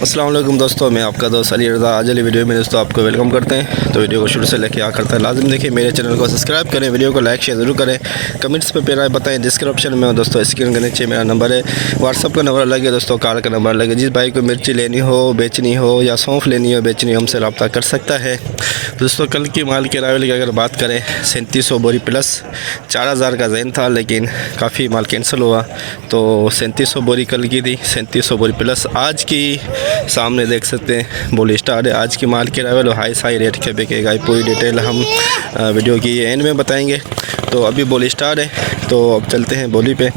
अस्सलाम वालेकुम दोस्तों, मैं आपका दोस्त अली रज़ा। आज वाली वीडियो में दोस्तों आपको वेलकम करते हैं। तो वीडियो को शुरू से लेके आ करता है लाजिम देखिए, मेरे चैनल को सब्सक्राइब करें, वीडियो को लाइक शेयर ज़रूर करें, कमेंट्स पे राय बताएं। डिस्क्रिप्शन में दोस्तों स्क्रीन के नीचे मेरा नंबर है, व्हाट्सअप का नंबर अलग है दोस्तों, कार का नंबर अलग है। जिस भाई को मिर्ची लेनी हो, बेचनी हो या सौंफ लेनी हो, बेचनी हो, हमसे रब्ता कर सकता है। दोस्तों कल की माल के रावल की अगर बात करें 3700 बोरी प्लस 4000 का जैन था, लेकिन काफ़ी माल कैंसिल हुआ। तो 3700 बोरी कल की थी, 3700 बोरी प्लस आज की सामने देख सकते हैं बोली स्टार है। आज की माल के लेवल हाई साई रेट के बिकेगा, पूरी डिटेल हम वीडियो की एंड में बताएंगे। तो अभी बोली स्टार है, तो अब चलते हैं बोली पे।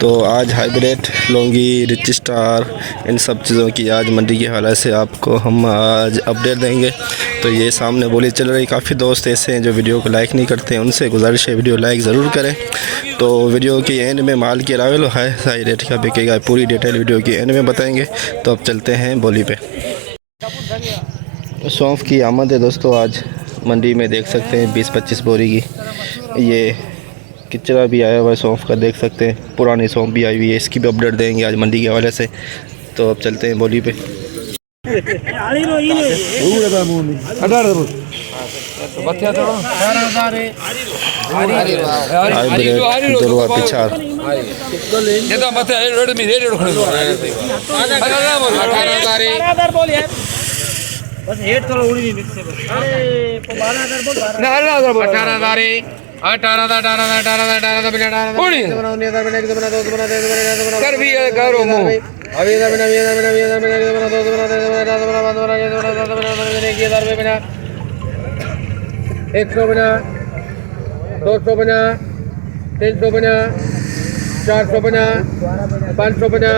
तो आज hybrid Laungi rich star in सब चीज़ों की आज मंडी के हवाले से आपको हम आज अपडेट देंगे। तो ये सामने बोली चल रही, काफ़ी दोस्त ऐसे हैं जो वीडियो को लाइक नहीं करते हैं, उनसे गुजारिश है वीडियो लाइक ज़रूर करें। तो वीडियो की एंड में माल की रावल हाई साई रेट का बिकेगा, पूरी डिटेल वीडियो की एंड में बताएंगे। तो अब चलते हैं बोली पे। सौंफ की आमद है दोस्तों, आज मंडी में देख सकते हैं 20-25 बोरी की। ये किचरा भी आया हुआ है सौंफ का, देख सकते हैं पुरानी सौंफ भी आई हुई है, इसकी भी अपडेट देंगे आज मंडी के हवाले से। तो अब चलते हैं बोली पे। बस हेड थोड़ा उड़ी नहीं मिक्स से बस। अरे 12000 बोल 18000 18 उड़ी कर भी करो मु अभी इधर बिना 100 बिना 200 बिना 300 बिना 400 बिना 500 बिना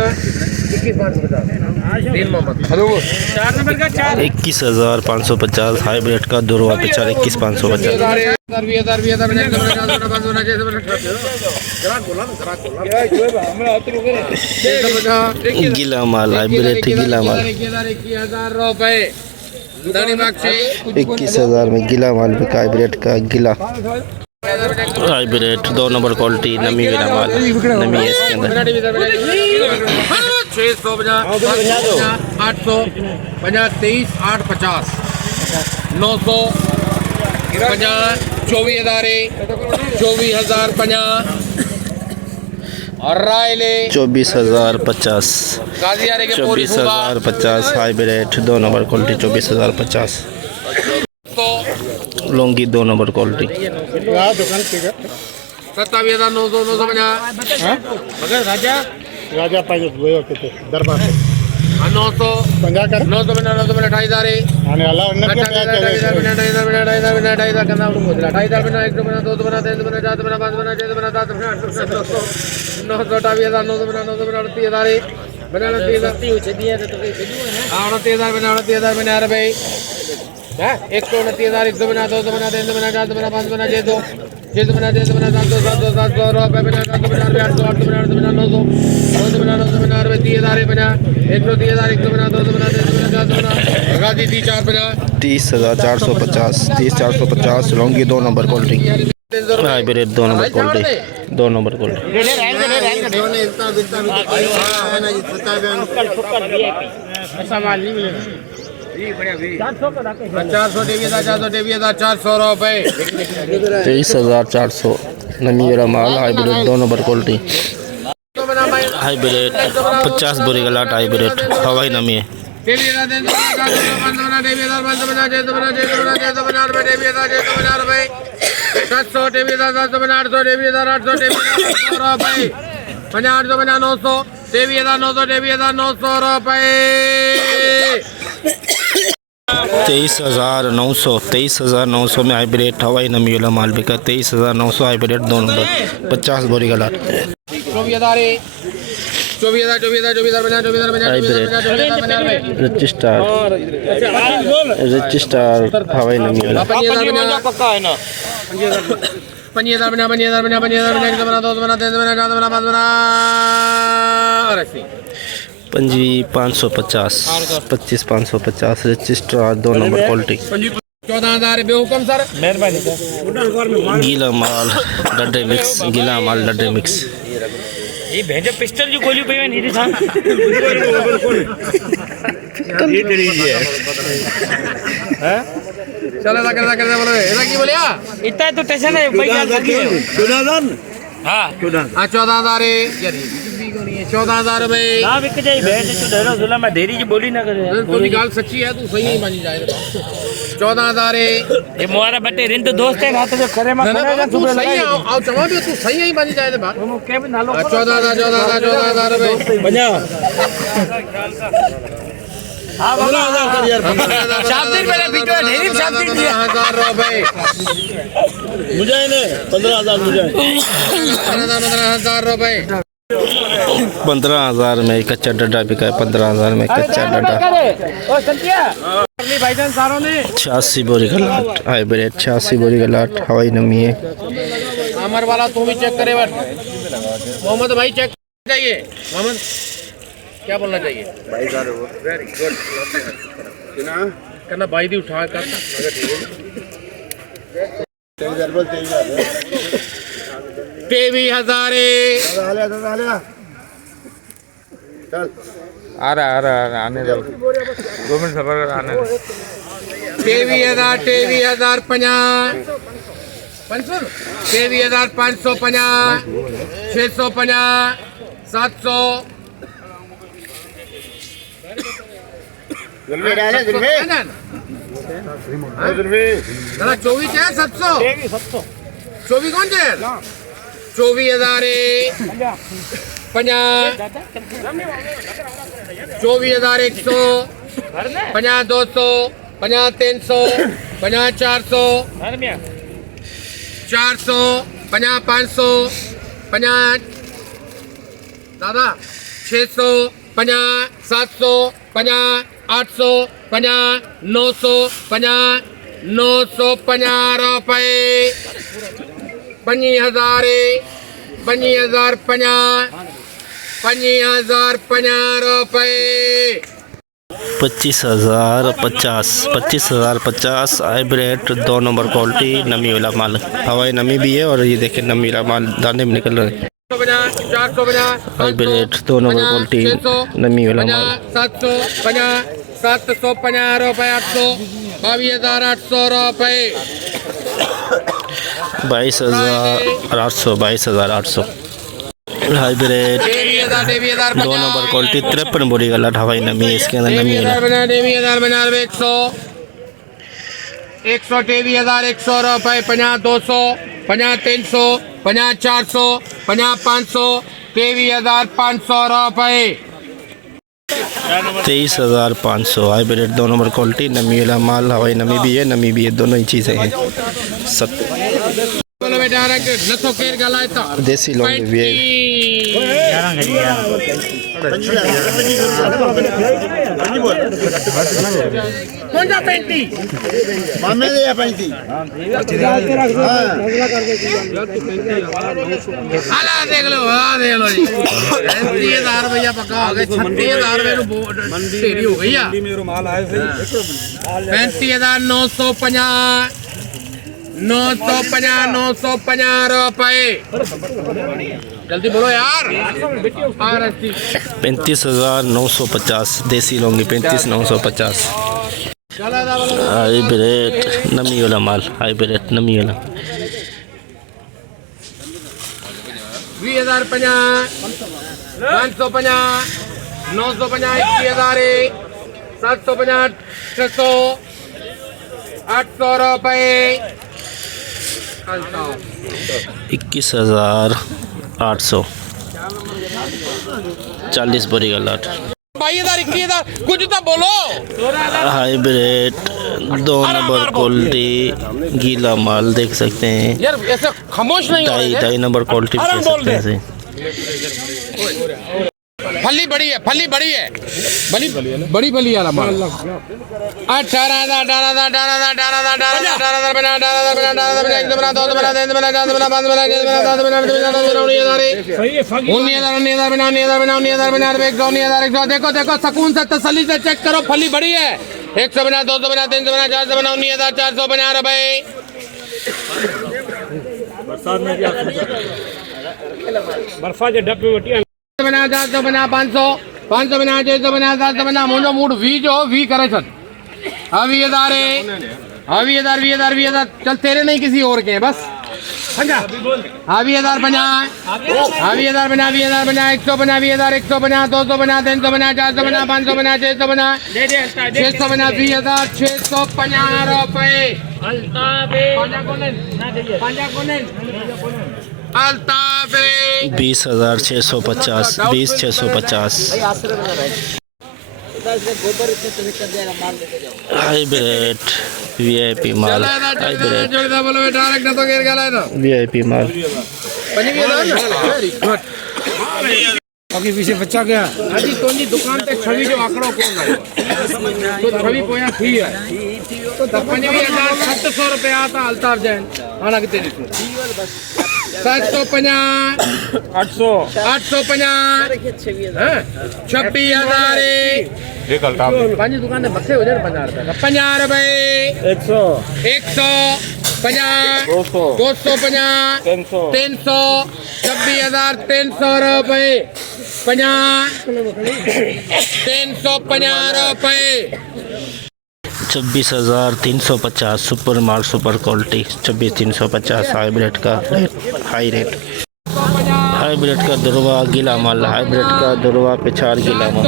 21,550 हाइब्रिड का 2 रुपये पिछाड़ 21,550। गीला माल हाइब्रिड गीला माल 21,000 में गीला माल बिका हाइब्रिड का गीला हाइब्रिड 2 नंबर क्वालिटी नमी वाला माल नमी है इसके अंदर। 650 800 23 850 900 50 24,000 50 और रायले 24,050 गाजियारे के 24,050 hybrid 2 number quality 24,050। Laungi 2 number quality 27,900 950 राजा राजा पाहिजे दरबार 900 900 बिना 2,500 आणि आला 2,500 बिना 2,500 करना उनको 2,500 बिना 1 बिना 2 बिना 3 बिना 4 बिना 5 बिना 6 बिना 7 बिना 8 बिना 900 28,000 900 बिना 900 बिना 30,000 बिना 30,000 दिया तो 29,000 बिना 29,000 बिना भाई है 129,000 1 बिना 2 बिना 3 बिना 4 बिना 5 बिना 6 बिना 7 700 रुपये बिना 7 बिना 800 8 बिना 8 बिना 900 900 बिना 900 बिना 30,000 बिना 130,000 1 बिना 2 बिना 3 बिना 4 बिना गाजी 4 बिना 30,450 30,450 Laungi 2 number quality hybrid 2 number quality 2 number quality. ऐसा माल नहीं मिलेगा 400 रुपये 23,400 नमी वाला माल हाइब्रिड 2 नंबर क्वालिटी हाइब्रिड 50 बोरी का लाट हाइब्रिड हवाई नमी है। 23,900 में हाइब्रिड हवाई नमी वाला माल बिका 23,900 हाइब्रिड 2 नंबर 50 बोरी का लाट रजिस्टार हवाई नमी वाला 5,000 बिना 5,000 बिना 5,000 बिना 1 बिना 2 बिना 3 बिना 4 बिना 5 बिना 25,550 25,550 रजिस्ट्रार 2 नंबर क्वालिटी 14,000 बेहुकम सर मेहरबानी सर गीला माल डड्डे मिक्स गीला माल डड्डे मिक्स ये भेंजा पिस्टल जो गोली पे नहीं था चलो ऐसा करता बोलो ऐसा की बोलिया इतना तो टेंशन है भाई क्या हाँ 14,000 है 14,000 रुपए ना बिक जाए भेज तो डेरो जुला में देरी जी बोली ना करे तू निकाल सच्ची है तू सही नहीं मानी जाए 14,000 है ये मोरा बटे रिन तो दोस्त है हाथ जो करे मैं करे तू सही है आओ जमा भी तू सही नहीं मानी जाए बात वो के भी नालो 14,000 रुपए बजा हां 15,000 कर यार 15,000 शादी मेरे वीडियो ढेरी शादी दिया 15,000 रुपए मुझे ने 15,000 मुझे 15,000 रुपए 15,000 में कच्चा डंडा बिका है। 15,000 में कच्चा डंडा। ओ संतिया अपनी भाईजान सारों ने 86 बोरी का लाट हाइब्रिड 86 बोरी का लाट हवाई नमी है। अमर वाला तू भी चेक करे बट मोहम्मद भाई चेक चाहिए मोहम्मद क्या बोलना चाहिए भाई सारे वेरी गुड कहना भाई दी उठा कर 23,000 आ रहा आने दो 2 मिनट सफर कर आने 23,000 23,550 650 700 दादा 24 है 700 24 कौन है 24,000 50 24,100 50 200 50 300 50 400 400 50 500 50 दादा 600 50 700 50 800 50 900 50 950 रुपए 50,000 50,050 रुपए 25,050 हाइब्रिड 2 नंबर क्वालिटी नमी वाला माल हवाई नमी भी है और ये देखें नमी वाला माल दाने में निकल रहा है। 450 हाइब्रिड 2 नंबर क्वालिटी नमी वाला माल 750 750 रुपए 800 22,800 रुपए 22,800 हाइब्रिड 2 नंबर क्वालिटी 53 बोरी का लाट हवाई नमी है। इसके अंदर नमी है 100 रुपए 50 200 50 300 50 400 50 500 23,500 रुपए 23,500 हाइब्रिड 2 नंबर क्वालिटी नमी वाला माल हवाई नमी भी है दोनों ही चीज़ें हैं। बोलो बेटा नसो केर गलाए था देसी लौंग भी है। कौन सा 35 मामे दे 35 हाला देख लो जी 35,000 रुपया पक्का हो गए 36,000 रुपये ढेरी हो गई 35,950 950 रुपए जल्दी बोलो यार 35,950 देसी लौंगी 35,950 हाइब्रिड नमी वाला माल हाइब्रिड नमी वाला 20,050 550 950 21,000 750 600 800 रुपए 21,800 40 बोरी का लाट 22,000 21,000 कुछ तो बोलो हाइब्रिड 2 नंबर क्वालिटी गीला माल देख सकते हैं। यार ऐसे खामोश नहीं हो रहे 2.5 नंबर क्वालिटी देख सकते हैं इसे। फली बड़ी है बड़ी वाला माल 18,000 देखो सुकून से तसल्ली से चेक करो फली बड़ी है 100 बना 200 बना 300 बना 400 बना 19,450 रुपए बरसात के डब्बे बना 400 बना 500 550 650 750 मुंहिंजो मूड वी जो वी करे छॾ हाँ 20,000 है हाँ 20,000 चल तेरे नहीं किसी और के हैं बस हाँ 20,000 50 हाँ 20,000 50 150 20,000 150 250 350 450 550 650 20,000 650 रुपए अल्ताफे 20,650 20,650 हाइब्रिड वीआईपी माल हाइब्रिड बोलो डायरेक्ट ना तो गिर गया ना वीआईपी माल बाकी पीछे बच्चा गया अजी तोनी दुकान ते छवि जो आंकड़ो कोन है तो छवि कोया थी है तो 55,700 रुपया आता अल्ताफ जैन आना कितने लिखो 750 850 26,000 एक अल्ताफ पांच दुकान ने बक्से हो जाए 50 रुपए 50 रुपए 100 50 250 300 26,300 रुपए 350 रुपए 26,350 सुपर माल सुपर क्वालिटी 26,350 हाइब्रिड का हाई रेट हाइब्रिड का दुरवा गीला माल हाइब्रिड का दुरवा पिछाड़ गीला माल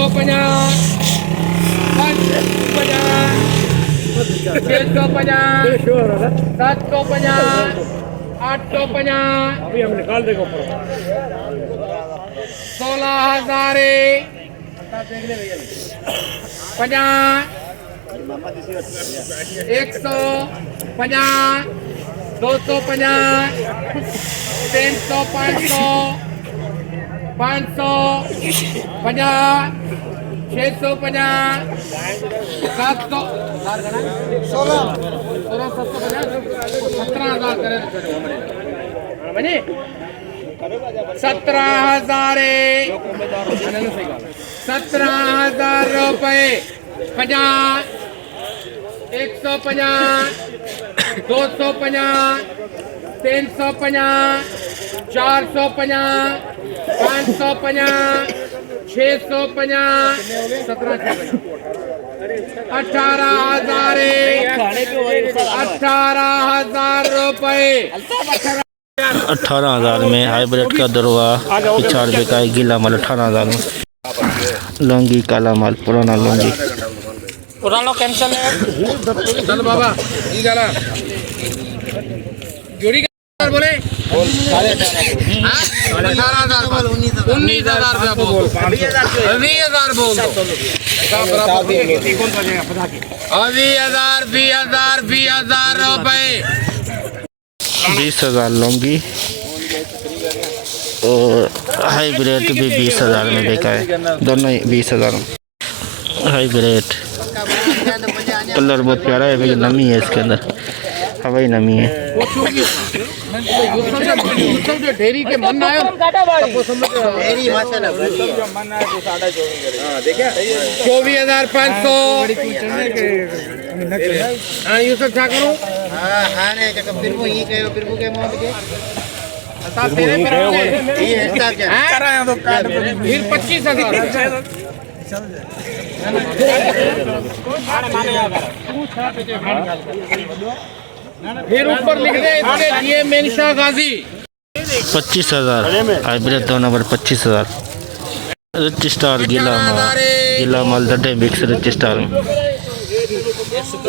अभी हम निकाल देगा 16,000 50 150 250 300 500 550 650 700 17,000 करे 17,000 17,000 रुपए 50 150 250 350 450 550 650 17,000 18,000 रुपए 18,000 में हाइब्रिड का दुरवा पिछाड़ बिका गीला माल 18,000 में लौंगी काला माल पुराना लौंगी पुरानो कैंसल है चल बाबा ये गाला जोड़ी का बोले 18,000 19,000 रुपया बोल 20,000 बोल 20,000 रुपए 20,000 लौंगी और हाइब्रिड भी 20,000 में बिका है दोनों ही 20,000 में हाइब्रिड कलर बहुत प्यारा है लेकिन नमी है इसके अंदर हवाई नमी है ढेरी के मन आयो मेरी माशाल्लाह बढ़िया 24,500 हाँ ये सब क्या करूँ हां हां ने के फिर वो ही कहो फिर वो के मौत के तेरे पर ये हिसाब क्या कराया तो फिर 25,000 फिर ऊपर लिख दे इसके लिए मेनशा गाजी 25,000 हाइब्रिड 2 नंबर 25,000 रिच स्टार गीला माल दड्डे मिक्स रिच स्टार में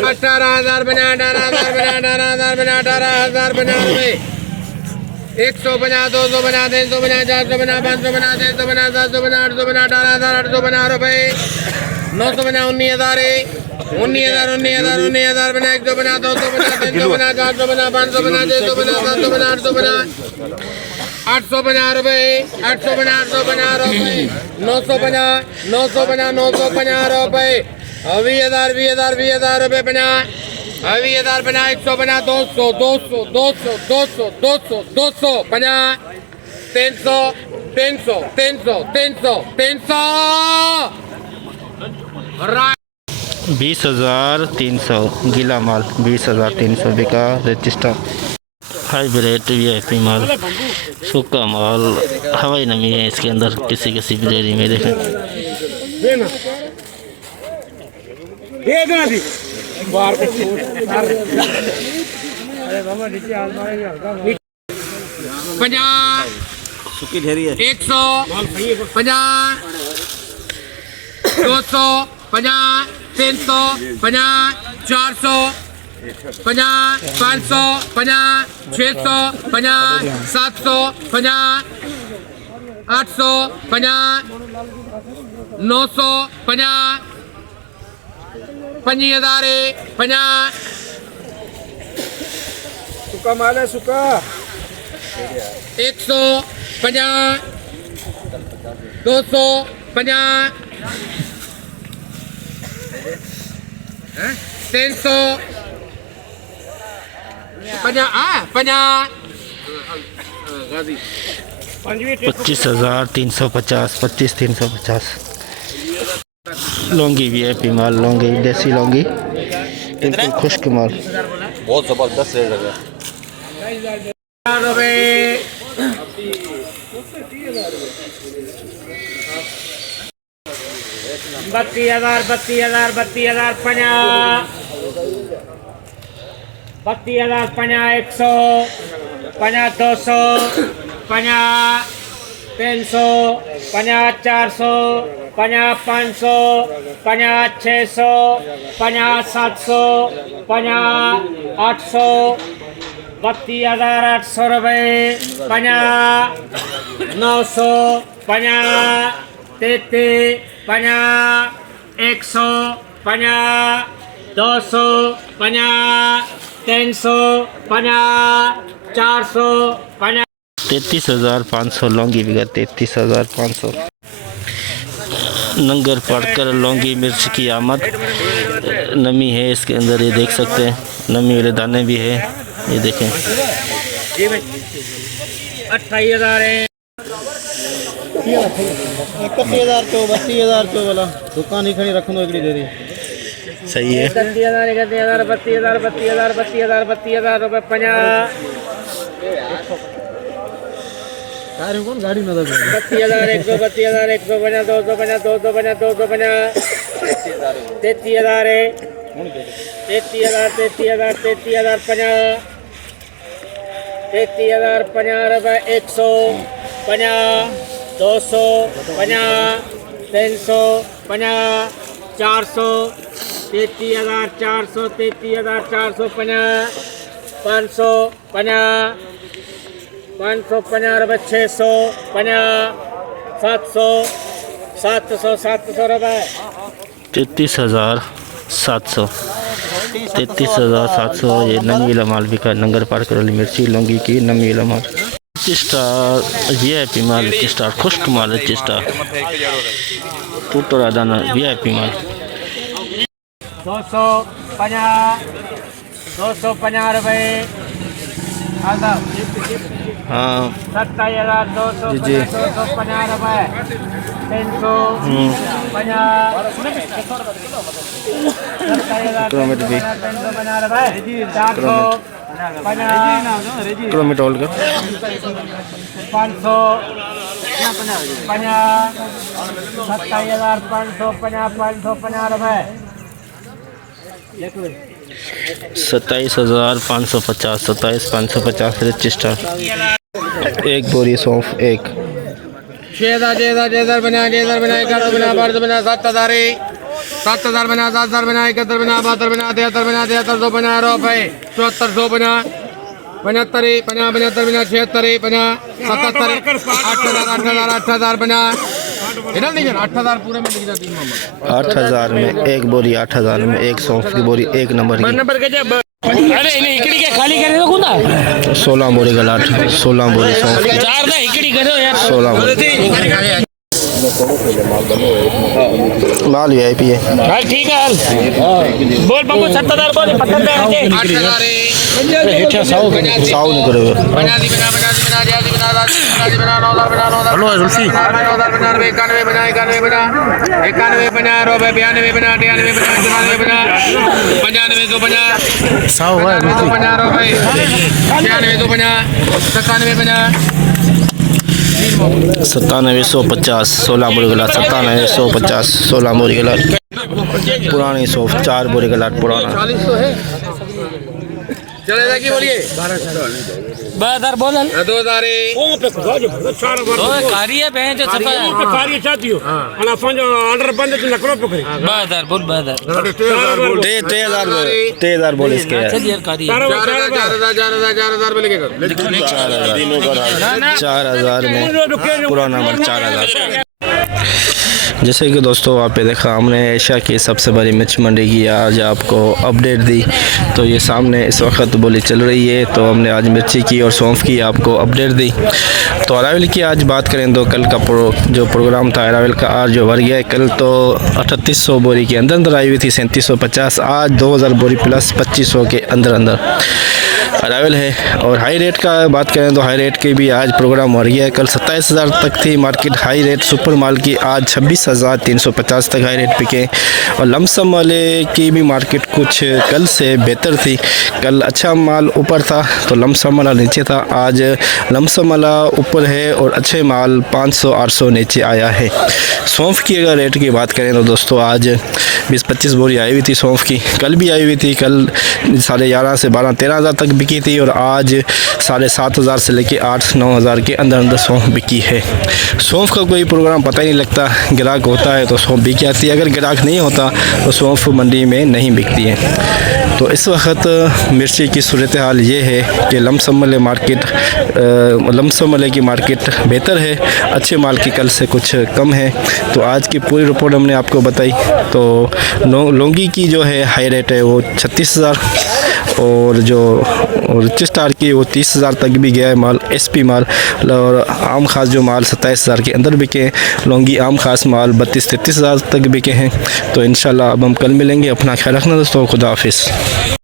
18,000 बना 18,000 बना रुपए 150 250 350 450 550 650 750 850 18,000 बना रुपए 900 बना 19,000 19,000 बना 100 बना 200 बना 300 बना 400 बना 500 बना 600 बना 700 बना 800 बना 800 बना रुपए 800 बना रुपए 900 बना 950 रुपए 20,000 रुपए बना 20,000 बना 100 बना 200 बना 300 20,300 गीला माल 20,300 बिका रजिस्टर हाइब्रिड वीआईपी माल सूखा माल हवाई नमी है इसके अंदर किसी किसी बिजली में देखें सुखी ढेरी है 150 200 50 300 50 400 50 500 50 600 50 700 50 800 50 900 50 5000 50 सुका माल है सुका 150 250 300 50 25,350 25,350 लौंगी भी है पी माल लौंगी देसी लौंगी बिल्कुल खुश्क माल बहुत जबरदस्त रेट है बत्ती हजार 50 बत्ती हजार 100 50 200 50 300 50 400 50 500 50 600 50 700 50 800 32,800 रुपये 50 900 50 33 50 100 50 200 50 300 50 400 50 33,500 लौंगी बिका 33,500 नंगर पड़कर लौंगी मिर्च की आमद नमी है इसके अंदर ये देख सकते हैं नमी वाले दाने भी है ये देखें 28,000 है 31,000 चो 32,000 चो वाला दुकान ही खड़ी रखूँ एकड़ी दे दी सही है 31,000 32,000 रुपये 50 कौन गाड़ी में 32,000 132,000 150 250 250 250 33,000 है 33,000 50 33,000 50 रुपये 100 50 200 50 300 50 400 33,400 33,450 500 50 550 रुपये 600 50 700 700 रुपये 33,700 33,700 ये नमी वाला माल बिका नंगर पार्क वाली मिर्ची लौंगी की नमी वाला माल स्टार VIP माल स्टार खुश्क माल स्टार टूटा दाना VIP माल 250 रुपये हाँ 27,250 जी 250 रुपये 300 किलोमीटर भी 350 रुपये 400 किलोमीटर होल्ड कर 500 27,550 रुपये 27,550 27,550 रिच स्टार एक बोरी सौंफ एक 6,000 बना 11 बना 12 बना 7,000 बना 7,000 बना 71 बना 72 बना 73 बना 73 बना रुपये 7400 बना 75 बना 76 बना 77 8,000 बना इधर नहीं 8,000 पूरे में लिख जाती है 8,000 में एक बोरी 8,000 में एक सौंफ की बोरी एक नंबर की अरे इन्हें इकड़ी के खाली करे तो खुदा 16 बोरी गलाट 16 बोरी सौंफ की चार ना इकड़ी करो यार 16 बोरी माल VIP है हां ठीक है बोल बाबू 70,000 बोल 8,000 साउ नहीं करे हुए हेलो रुल्फी 91 बना 91 बना 91 बना 92 बना 92 बना 93 बना 95 तो बना साउ है रुल्फी 95 तो बना 97 बना 9750 16 बोरी गलाट 9750 16 बोरी गलाट पुरानी सौंफ 4 बोरी गलाट पुराना 40 तो है चलेगा की बोलिए 2000 बोल 2000 कारी है बहन जो सफा कार्य चाहती हो અને અફાંજો ઓર્ડર બંધ છે નકરો પકડી 2000 बोल 2000 3000 बोल इसके यार चल यार कारी 4000 में लेके कर 4000 में पुराना माल 4000 जैसे कि दोस्तों आप पे देखा हमने एशिया की सबसे बड़ी मिर्च मंडी की आज आपको अपडेट दी। तो ये सामने इस वक्त बोली चल रही है, तो हमने आज मिर्ची की और सौंफ की आपको अपडेट दी। तो अरावल की आज बात करें तो कल का जो प्रोग्राम था अरावल का आज जो भर गया है, कल तो 3800 बोरी के अंदर अंदर आई हुई थी 3750, आज 2000 बोरी प्लस 2500 के अंदर अंदर अरावल है। और हाई रेट का बात करें तो हाई रेट के भी आज प्रोग्राम भर गया है। कल 27000 तक थी मार्केट हाई रेट सुपर माल की, आज 26350 तक हाई रेट बिके। और लमसम वाले की भी मार्केट कुछ कल से बेहतर थी, कल अच्छा माल ऊपर था तो लमसम वाला नीचे था, आज लमसम वाला ऊपर है और अच्छे माल 500-800 नीचे आया है। सौंफ की अगर रेट की बात करें तो दोस्तों आज 20-25 बोरी आई हुई थी सौंफ की, कल भी आई हुई थी, कल 11.5 से 12-13 तक बिकी थी और आज 7,500 से लेके 8-9 के अंदर अंदर सौंफ बिकी है। सौंफ का कोई प्रोग्राम पता ही नहीं लगता, ग्राहक होता है तो सौंफ बिक जाती है, अगर ग्राहक नहीं होता तो सौंफ मंडी में नहीं बिकती है। तो इस वक्त मिर्ची की सूरत हाल ये है कि लमसम वाले की मार्केट बेहतर है, अच्छे माल की कल से कुछ कम है। तो आज की पूरी रिपोर्ट हमने आपको बताई। तो लौंगी की जो है हाई रेट है वो 36,000 और जो रिच स्टार की वो 30,000 तक भी गया है माल, एसपी माल। और आम खास जो माल 27,000 के अंदर बिके, लौंगी आम खास माल 32-33,000 तक बिके हैं। तो इंशाल्लाह अब हम कल मिलेंगे, अपना ख्याल रखना दोस्तों, खुदा हाफिज़।